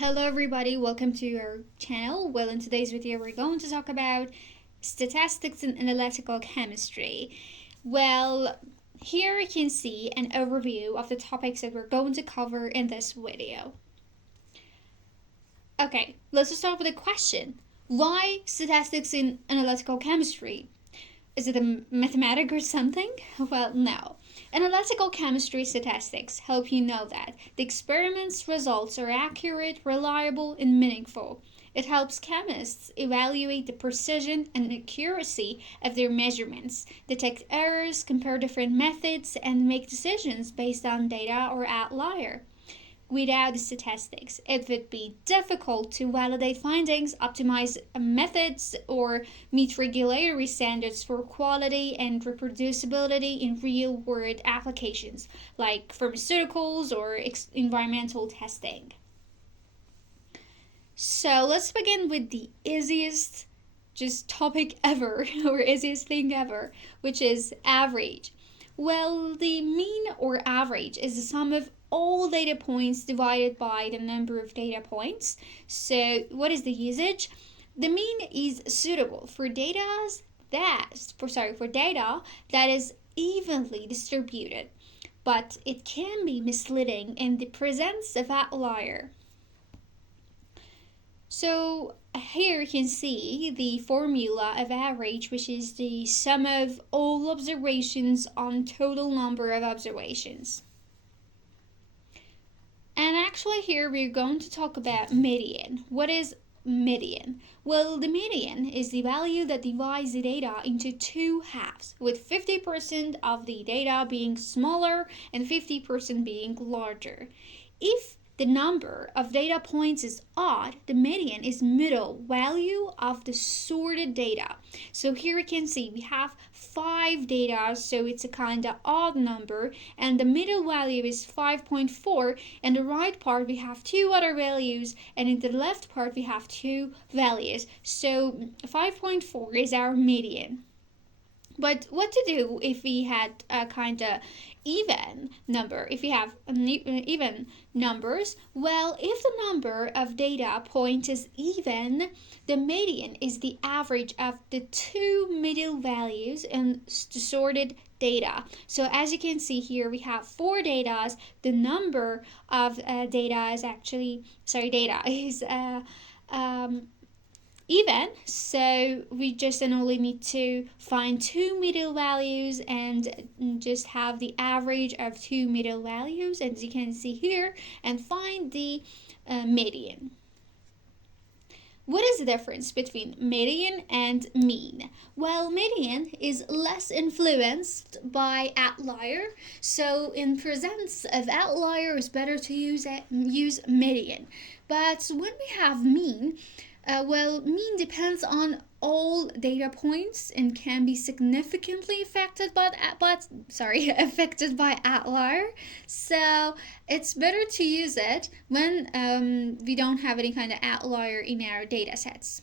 Hello everybody, welcome to our channel. Well, in today's video we're going to talk about statistics and analytical chemistry. Well, here you can see an overview of the topics that we're going to cover in this video. Okay, let's just start with a question. Why statistics in analytical chemistry? Is it a mathematic or something? Well, no. Analytical chemistry statistics help you know that the experiment's results are accurate, reliable, and meaningful. It helps chemists evaluate the precision and accuracy of their measurements, detect errors, compare different methods, and make decisions based on data or outlier. Without statistics, it would be difficult to validate findings, optimize methods, or meet regulatory standards for quality and reproducibility in real world applications like pharmaceuticals or environmental testing. So let's begin with the easiest topic ever, or easiest thing ever, which is average. Well, the mean or average is the sum of all data points divided by the number of data points. So what is the usage? The mean is suitable for data that is evenly distributed, but it can be misleading in the presence of outlier. So here you can see the formula of average, which is the sum of all observations on total number of observations. And actually here we're going to talk about median. What is median? Well, the median is the value that divides the data into two halves, with 50% of the data being smaller and 50% being larger. If the number of data points is odd, the median is middle value of the sorted data. So here you can see we have 5 data, so it's a kind of odd number, and the middle value is 5.4. In the right part we have 2 other values, and in the left part we have 2 values. So 5.4 is our median. But what to do if we had a kind of even number? If we have even numbers, well, if the number of data points is even, the median is the average of the two middle values in the sorted data. So as you can see here, we have 4 data. The number of data is even, so we just only need to find 2 middle values and just have the average of 2 middle values, as you can see here, and find the median. What is the difference between median and mean? Well, median is less influenced by outlier, so in presence of outlier it's better to use median. But when we have mean, mean depends on all data points and can be significantly affected affected by outlier. So it's better to use it when we don't have any kind of outlier in our data sets.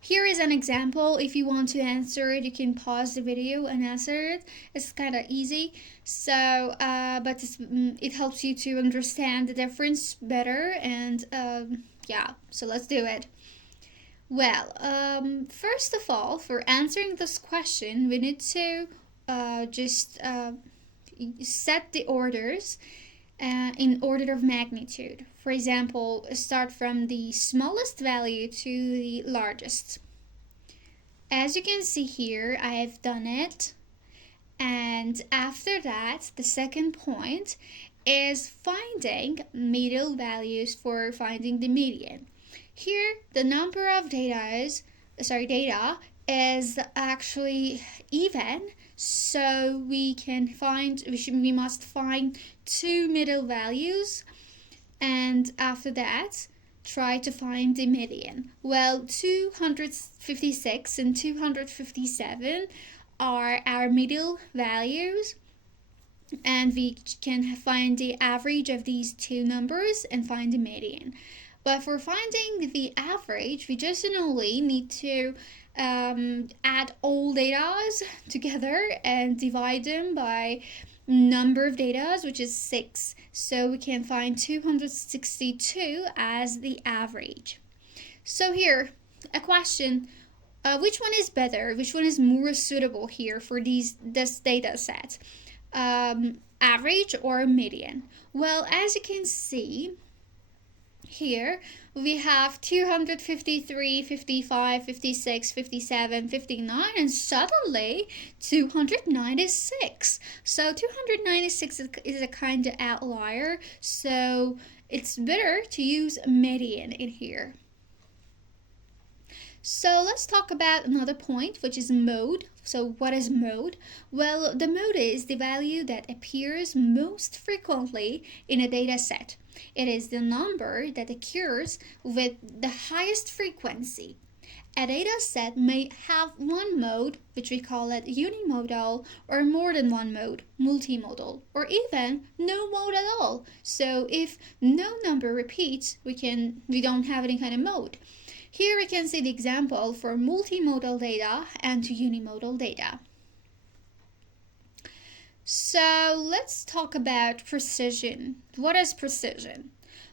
Here is an example. If you want to answer it, you can pause the video and answer it. It's kind of easy. So, but it helps you to understand the difference better. And yeah, so let's do it. Well, first of all, for answering this question, we need to set the orders in order of magnitude. For example, start from the smallest value to the largest. As you can see here, I have done it. And after that, the second point is finding middle values for finding the median. Here, the number of data is actually even, so we must find 2 middle values, and after that try to find the median. Well, 256 and 257 are our middle values, and we can find the average of these two numbers and find the median. But for finding the average, we just only need to add all data together and divide them by number of data, which is 6. So we can find 262 as the average. So here, a question. Which one is better? Which one is more suitable here for this data set? Average or median? Well, as you can see, here we have 253, 55, 56, 57, 59, and suddenly 296. So 296 is a kind of outlier, so it's better to use median in here. So let's talk about another point, which is mode. So what is mode? Well, the mode is the value that appears most frequently in a data set. It is the number that occurs with the highest frequency. A data set may have one mode, which we call it unimodal, or more than one mode, multimodal, or even no mode at all. So if no number repeats, we don't have any kind of mode. Here we can see the example for multimodal data and unimodal data. So let's talk about precision. What is precision?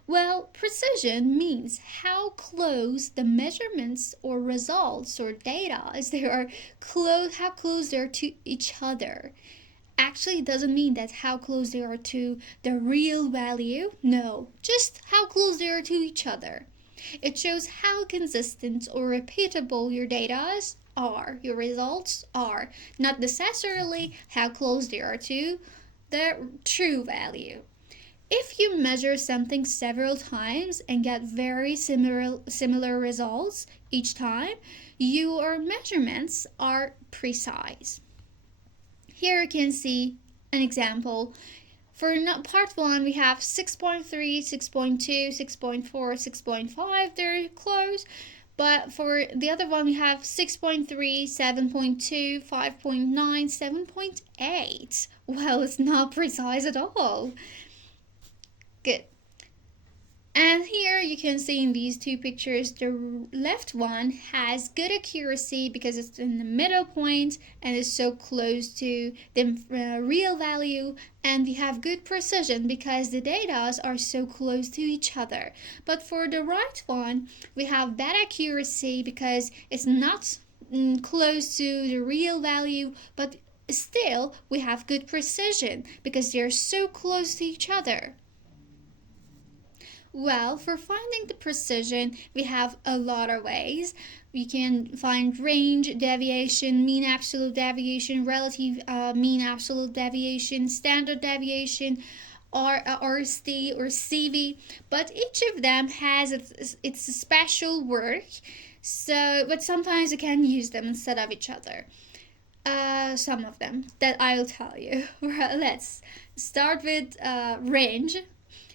Well, precision means how close the measurements or results or data is how close they are to each other. Actually, it doesn't mean that how close they are to the real value. No, just how close they are to each other. It shows how consistent or repeatable your data are, your results are, not necessarily how close they are to the true value. If you measure something several times and get very similar results each time, your measurements are precise. Here you can see an example. For part 1, we have 6.3, 6.2, 6.4, 6.5. They're close. But for the other one, we have 6.3, 7.2, 5.9, 7.8. Well, it's not precise at all. Good. And here you can see in these two pictures, the left one has good accuracy because it's in the middle point and is so close to the real value, and we have good precision because the data are so close to each other. But for the right one, we have bad accuracy because it's not close to the real value, but still we have good precision because they're so close to each other. Well, for finding the precision, we have a lot of ways. We can find range, deviation, mean absolute deviation, relative mean absolute deviation, standard deviation, or RST or CV, but each of them has its special work. But sometimes you can use them instead of each other. Some of them that I'll tell you. Let's start with range.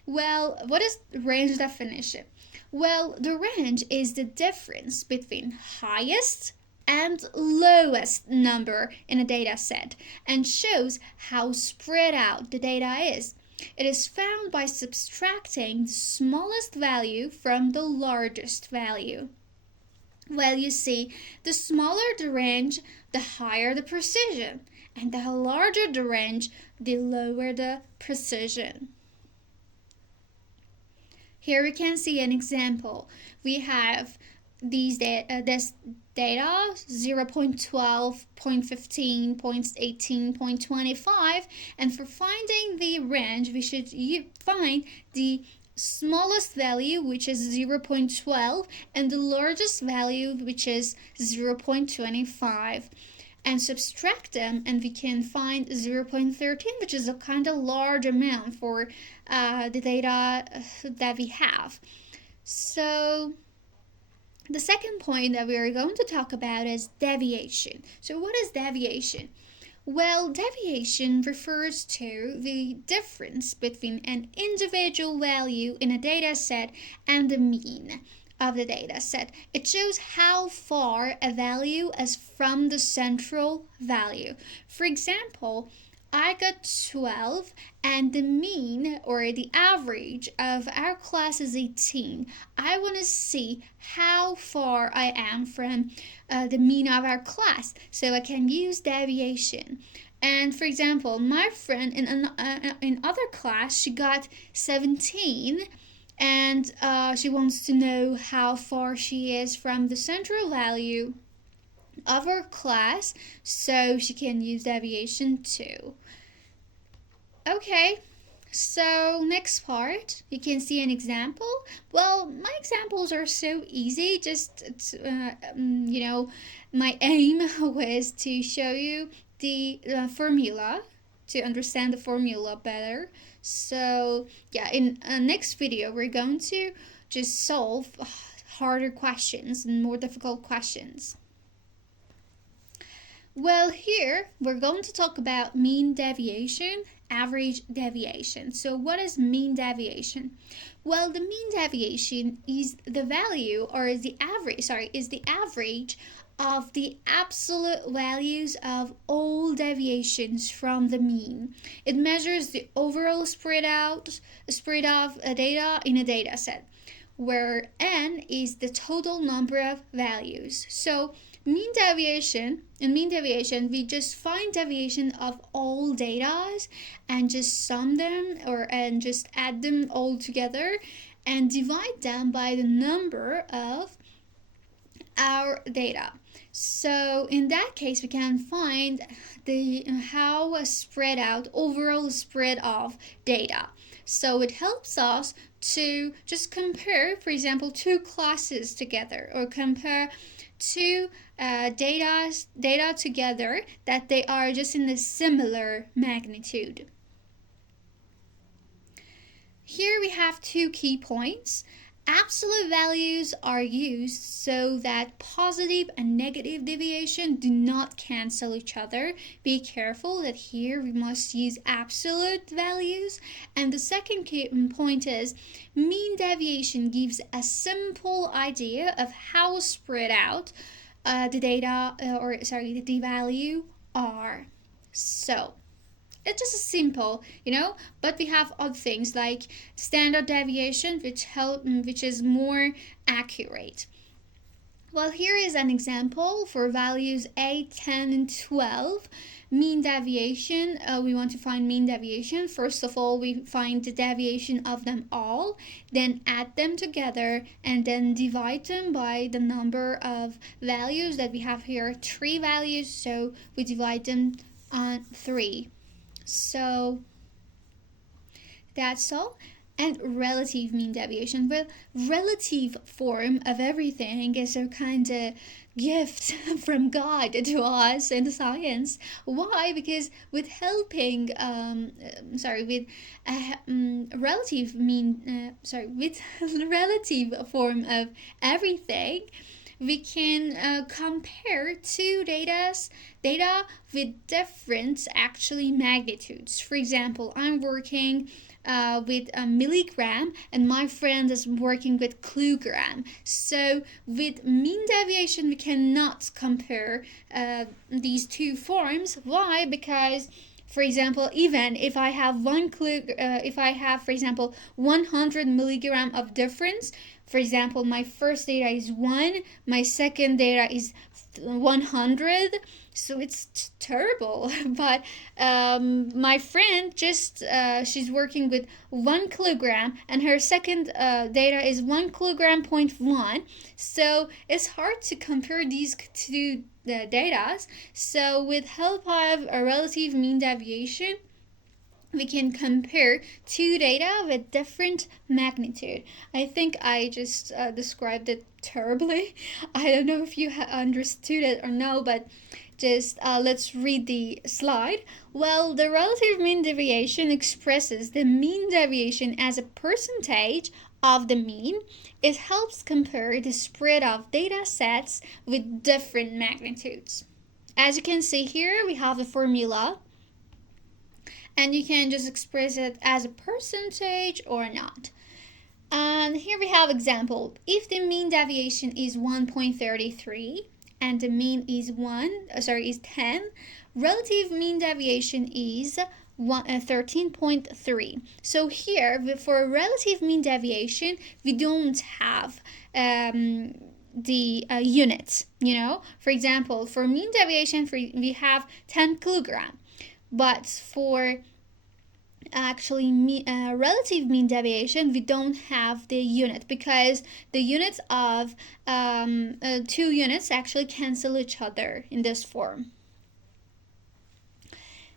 Well, what is range definition? Well, the range is the difference between highest and lowest number in a data set and shows how spread out the data is. It is found by subtracting the smallest value from the largest value. Well, you see, the smaller the range, the higher the precision, and the larger the range, the lower the precision. Here we can see an example. We have this data 0.12, 0.15, 0.18, 0.25, and for finding the range we should find the smallest value, which is 0.12, and the largest value, which is 0.25, and subtract them, and we can find 0.13, which is a kind of large amount for the data that we have. So the second point that we are going to talk about is deviation. So what is deviation? Well, deviation refers to the difference between an individual value in a data set and the mean of the data set. It shows how far a value is from the central value. For example, I got 12, and the mean or the average of our class is 18. I want to see how far I am from the mean of our class, so I can use deviation. And for example, my friend in other class, she got 17, and she wants to know how far she is from the central value of our class, so she can use deviation too. Okay, so next part, you can see an example. Well, my examples are so easy. Just my aim was to show you the formula, to understand the formula better. So yeah, in next video we're going to just solve harder questions and more difficult questions. Well, here we're going to talk about mean deviation, average deviation. So, what is mean deviation? Well, the mean deviation is the value, or is the average of the absolute values of all deviations from the mean. It measures the overall spread of data in a data set, where n is the total number of values. So in mean deviation, we just find deviation of all data and just sum them and just add them all together and divide them by the number of our data. So in that case, we can find the how spread out overall spread of data. So it helps us to just compare, for example, two classes together, or compare two data together that they are just in a similar magnitude. Here we have two key points. Absolute values are used so that positive and negative deviation do not cancel each other. Be careful that here we must use absolute values. And the second key point is mean deviation gives a simple idea of how spread out the value are. So it's just simple, but we have other things like standard deviation, which is more accurate. Well, here is an example for values 8, 10, and 12. Mean deviation, we want to find mean deviation. First of all, we find the deviation of them all, then add them together, and then divide them by the number of values that we have here. 3 values, so we divide them on 3. So that's all. And relative mean deviation. Well, relative form of everything is a kind of gift from God to us in science. Why? Because with helping, with relative with relative form of everything, we can compare two data with different actually magnitudes. For example, I'm working with a milligram, and my friend is working with kilogram. So with mean deviation, we cannot compare these two forms. Why? Because, for example, even if I have for example, 100 milligram of difference, for example, my first data is 1, my second data is 100, so it's terrible. But my friend she's working with 1 kilogram, and her second data is 1 kilogram point 1, so it's hard to compare these two data. So with help of a relative mean deviation, we can compare two data with different magnitude. I think I just described it terribly. I don't know if you understood it or no, but just let's read the slide. Well, the relative mean deviation expresses the mean deviation as a percentage of the mean. It helps compare the spread of data sets with different magnitudes. As you can see here, we have a formula, and you can just express it as a percentage or not. And here we have example. If the mean deviation is 1.33 and the mean is 10, relative mean deviation is 13.3. So here, for relative mean deviation, we don't have the units. For example, for mean deviation, we have 10 kilogram, but for actually relative mean deviation, we don't have the unit, because the units of two units actually cancel each other in this form.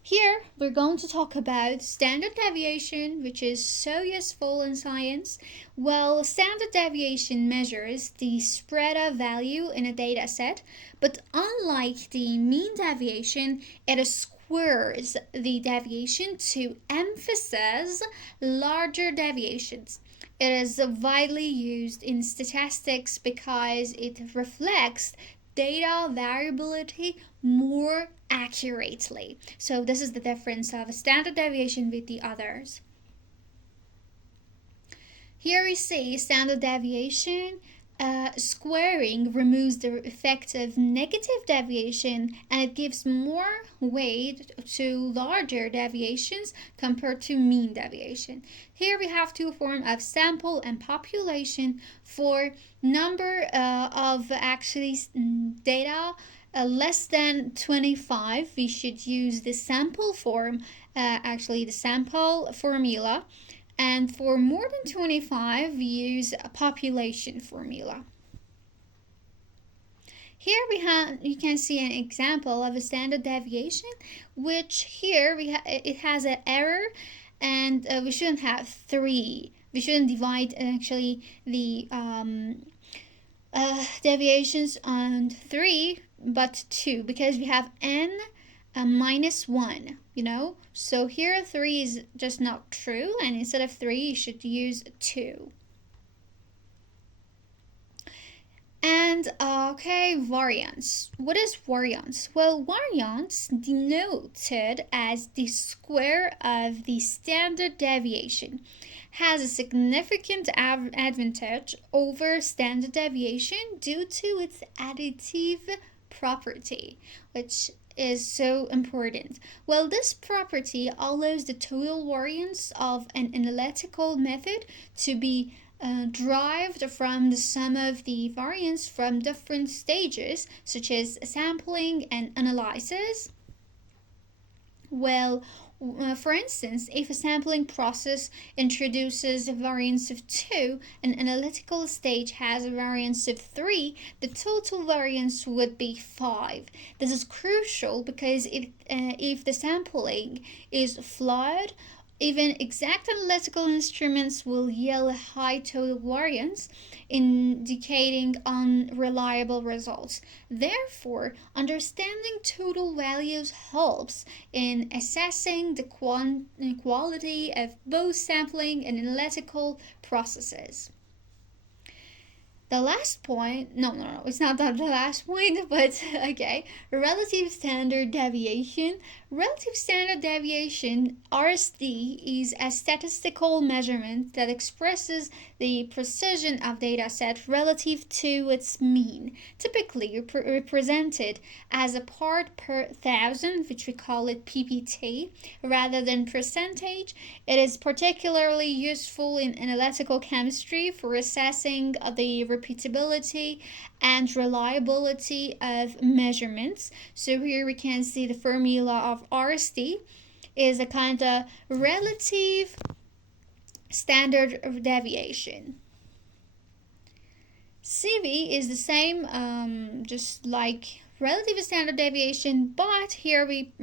Here, we're going to talk about standard deviation, which is so useful in science. Well, standard deviation measures the spread of value in a data set, but unlike the mean deviation, it squares the deviation to emphasize larger deviations. It is widely used in statistics because it reflects data variability more accurately. So this is the difference of a standard deviation with the others. Here we see standard deviation. Squaring removes the effect of negative deviation, and it gives more weight to larger deviations compared to mean deviation. Here we have two forms of sample and population. For number of actually data less than 25, we should use the sample form, the sample formula. And for more than 25, we use a population formula. Here you can see an example of a standard deviation, which here it has an error, and we shouldn't have 3. We shouldn't divide actually the deviations on 3, but 2, because we have n minus 1, so here 3 is just not true, and instead of 3 you should use 2. And variance. What is variance? Well, variance, denoted as the square of the standard deviation, has a significant advantage over standard deviation due to its additive property, which is so important. Well, this property allows the total variance of an analytical method to be derived from the sum of the variance from different stages, such as sampling and analysis. Well, for instance, if a sampling process introduces a variance of 2, an analytical stage has a variance of 3, the total variance would be 5. This is crucial because if the sampling is flawed, even exact analytical instruments will yield a high total variance, indicating unreliable results. Therefore, understanding total values helps in assessing the quality of both sampling and analytical processes. The last point, no, it's not the last point, but okay, relative standard deviation. Relative standard deviation, RSD, is a statistical measurement that expresses the precision of data set relative to its mean, typically represented as a part per thousand, which we call it PPT, rather than percentage. It is particularly useful in analytical chemistry for assessing the repeatability and reliability of measurements. So here we can see the formula of RSD is a kind of relative standard deviation. CV is the same, just like relative standard deviation, but here we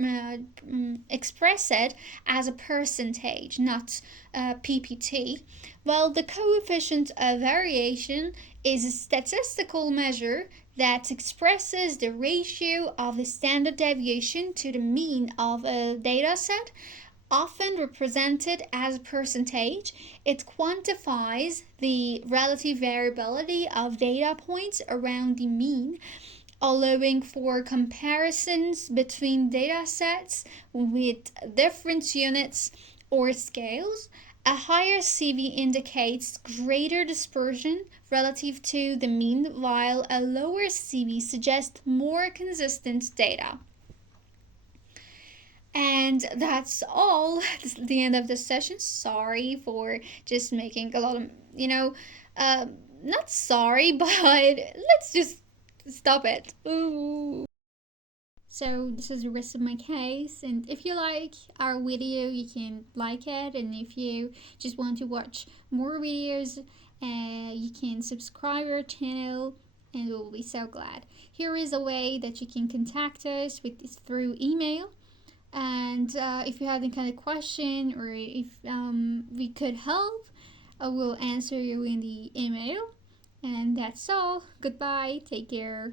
express it as a percentage, not PPT. Well, the coefficient of variation is a statistical measure that expresses the ratio of the standard deviation to the mean of a data set, often represented as a percentage. It quantifies the relative variability of data points around the mean, allowing for comparisons between data sets with different units or scales. A higher CV indicates greater dispersion relative to the mean, while a lower CV suggests more consistent data. And that's all. This is the end of the session. Sorry for just making a lot of, not sorry, but let's just stop it. Ooh. So this is the rest of my case, and if you like our video, you can like it, and if you just want to watch more videos, you can subscribe our channel, and we'll be so glad. Here is a way that you can contact us with this through email, and if you have any kind of question or if we could help, we'll answer you in the email. And that's all. Goodbye. Take care.